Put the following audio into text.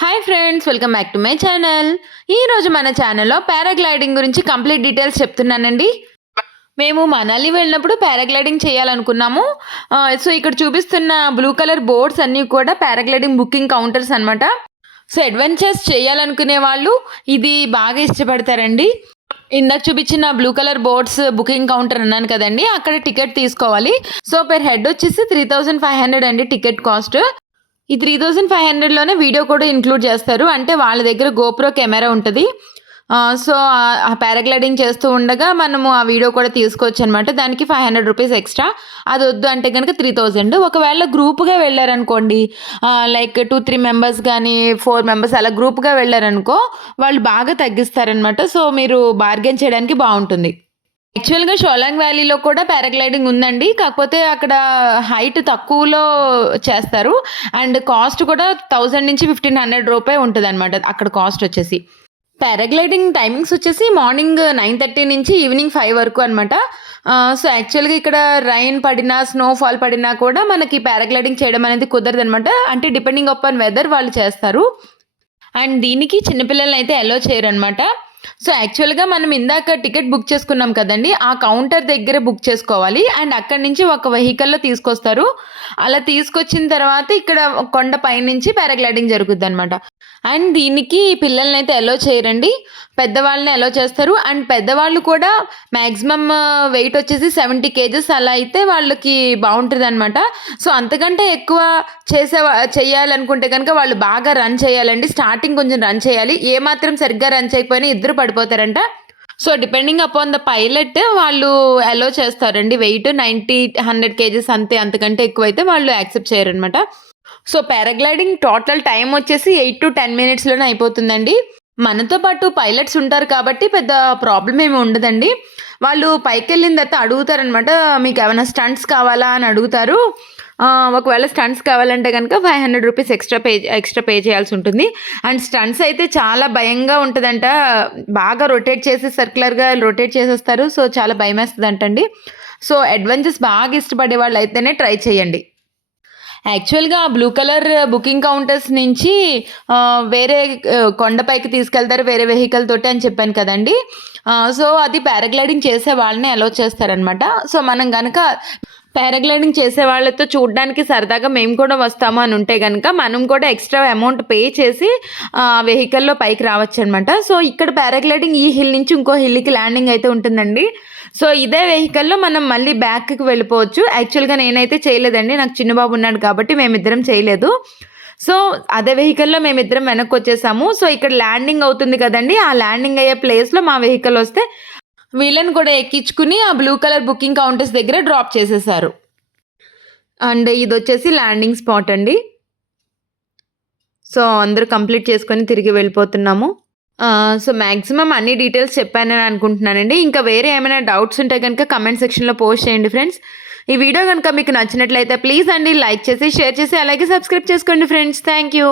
Hi friends, welcome back to my channel. ఈరోజు మన ఛానల్లో పారాగ్లైడింగ్ గురించి కంప్లీట్ డీటెయిల్స్ చెప్తున్నానండి. మేము మనాలి వెళ్ళినప్పుడు పారాగ్లైడింగ్ చేయాలనుకున్నాము. సో ఇక్కడ చూపిస్తున్న బ్లూ కలర్ బోర్డ్స్ అన్నీ కూడా పారాగ్లైడింగ్ బుకింగ్ కౌంటర్స్ అనమాట. సో అడ్వెంచర్స్ చేయాలనుకునే వాళ్ళు ఇది బాగా ఇష్టపడతారండి. ఇందాక చూపించిన blue colour boards booking counter అన్నాను కదండి, అక్కడ టికెట్ తీసుకోవాలి. సో పర్ హెడ్ వచ్చేసి 3500 అండి టికెట్ కాస్ట్. ఈ 3500లోనే వీడియో కూడా ఇంక్లూడ్ చేస్తారు. అంటే వాళ్ళ దగ్గర గోప్రో కెమెరా ఉంటుంది. సో ఆ పారాగ్లైడింగ్ చేస్తూ ఉండగా మనము ఆ వీడియో కూడా తీసుకోవచ్చు అనమాట. దానికి 500 రూపీస్ ఎక్స్ట్రా. అది వద్దు అంటే కనుక 3000. ఒకవేళ గ్రూప్గా వెళ్ళారనుకోండి, లైక్ 2-3 మెంబర్స్ కానీ 4 మెంబర్స్ అలా గ్రూప్గా వెళ్ళారనుకో, వాళ్ళు బాగా తగ్గిస్తారనమాట. సో మీరు బార్గెన్ చేయడానికి బాగుంటుంది. యాక్చువల్‌గా షోలాంగ్ వ్యాలీలో కూడా పారాగ్లైడింగ్ ఉందండి. కాకపోతే అక్కడ హైట్ తక్కువలో చేస్తారు. అండ్ కాస్ట్ కూడా 1000 నుంచి 1500 రూపాయ ఉంటదనమాట అక్కడ కాస్ట్ వచ్చేసి. పారాగ్లైడింగ్ టైమింగ్స్ వచ్చేసి మార్నింగ్ 9:30 నుంచి ఈవినింగ్ 5 వరకు అనమాట. సో యాక్చువల్‌గా ఇక్కడ రైన్ పడినా, స్నోఫాల్ పడినా కూడా మనకి పారాగ్లైడింగ్ చేయడం అనేది కుదరదనమాట. అంటే డిపెండింగ్ అపాన్ వెదర్ వాళ్ళు చేస్తారు. అండ్ దీనికి చిన్నపిల్లల్ని అయితే అలో చేయరనమాట. సో యాక్చువల్‌గా మనం ఇందాక టికెట్ బుక్ చేసుకున్నాం కదండి, ఆ కౌంటర్ దగ్గర బుక్ చేసుకోవాలి. అండ్ అక్కడి నుంచి ఒక వెహికల్‌లో తీసుకొస్తారు. అలా తీసుకొచ్చిన తర్వాత ఇక్కడ కొండ పైనుంచి పారాగ్లైడింగ్ జరుగుద్దనమాట. అండ్ దీనికి పిల్లల్ని అయితే అలో చేయరండి, పెద్దవాళ్ళని అలో చేస్తారు. అండ్ పెద్దవాళ్ళు కూడా మ్యాక్సిమమ్ వెయిట్ వచ్చేసి 70 కేజెస్ అలా అయితే వాళ్ళకి బాగుంటుందన్నమాట. సో అంతకంటే ఎక్కువ చేయాలనుకుంటే కనుక వాళ్ళు బాగా రన్ చేయాలండి. స్టార్టింగ్ కొంచెం రన్ చేయాలి. ఏమాత్రం సరిగ్గా రన్ చేయకపోయినా ఇద్దరు పడిపోతారంట. So depending upon the pilot వాళ్ళు అలో చేస్తారండి. వెయిట్ 90-100 కేజెస్ అంతే, అంతకంటే ఎక్కువైతే వాళ్ళు యాక్సెప్ట్ చేయరనమాట. సో పారాగ్లైడింగ్ టోటల్ టైం వచ్చేసి 8-10 మినిట్స్లోనే అయిపోతుందండి. మనతో పాటు పైలట్స్ ఉంటారు కాబట్టి పెద్ద ప్రాబ్లం ఏమి ఉండదండి. వాళ్ళు పైకి వెళ్ళిన తర్వాత అడుగుతారనమాట, మీకు ఏమైనా స్టంట్స్ కావాలా అని అడుగుతారు. ఒకవేళ స్టంట్స్ కావాలంటే కనుక 500 రూపీస్ ఎక్స్ట్రా పే చేయాల్సి ఉంటుంది. అండ్ స్టంట్స్ అయితే చాలా భయంగా ఉంటుందంట. బాగా రొటేట్ చేసి సర్క్యులర్గా రొటేట్ చేసేస్తారు. సో చాలా భయం వేస్తుందంటండి. సో అడ్వెంచర్స్ బాగా ఇష్టపడే వాళ్ళు అయితేనే ట్రై చేయండి. యాక్చువల్‌గా బ్లూ కలర్ బుకింగ్ కౌంటర్స్ నుంచి వేరే కొండపైకి తీసుకెళ్తారు వేరే వెహికల్ తోటి అని చెప్పాను కదండి. సో అది పారాగ్లైడింగ్ చేసే వాళ్ళని అలో చేస్తారనమాట. సో మనం కనుక పారాగ్లైడింగ్ చేసే వాళ్ళతో చూడడానికి సరదాగా మేము కూడా వస్తాము అని ఉంటే కనుక మనం కూడా ఎక్స్ట్రా అమౌంట్ పే చేసి వెహికల్లో పైకి రావచ్చు అనమాట. సో ఇక్కడ పారాగ్లైడింగ్ ఈ హిల్ నుంచి ఇంకో హిల్కి ల్యాండింగ్ అయితే ఉంటుందండి. సో ఇదే వెహికల్లో మనం మళ్ళీ బ్యాక్కి వెళ్ళిపోవచ్చు. యాక్చువల్గా నేనైతే చేయలేదండి, నాకు చిన్న బాబు ఉన్నాడు కాబట్టి మేమిద్దరం చేయలేదు. సో అదే వెహికల్లో మేమిద్దరం వెనక్కి వచ్చేసాము. సో ఇక్కడ ల్యాండింగ్ అవుతుంది కదండి, ఆ ల్యాండింగ్ అయ్యే ప్లేస్లో మా వెహికల్ వస్తే వీళ్ళని కూడా ఎక్కించుకుని ఆ బ్లూ కలర్ బుకింగ్ కౌంటర్స్ దగ్గర డ్రాప్ చేసేసారు. అండ్ ఇది వచ్చేసి ల్యాండింగ్ స్పాట్ అండి. సో అందరూ కంప్లీట్ చేసుకొని తిరిగి వెళ్ళిపోతున్నాము. సో మ్యాక్సిమం అన్ని డీటెయిల్స్ చెప్పానని అనుకుంటున్నానండి. ఇంకా వేరే ఏమైనా డౌట్స్ ఉంటే కనుక కమెంట్ సెక్షన్లో పోస్ట్ చేయండి ఫ్రెండ్స్. ఈ వీడియో కనుక మీకు నచ్చినట్లయితే ప్లీజ్ అండి లైక్ చేసి, షేర్ చేసి, అలాగే సబ్స్క్రైబ్ చేసుకోండి ఫ్రెండ్స్. Thank you.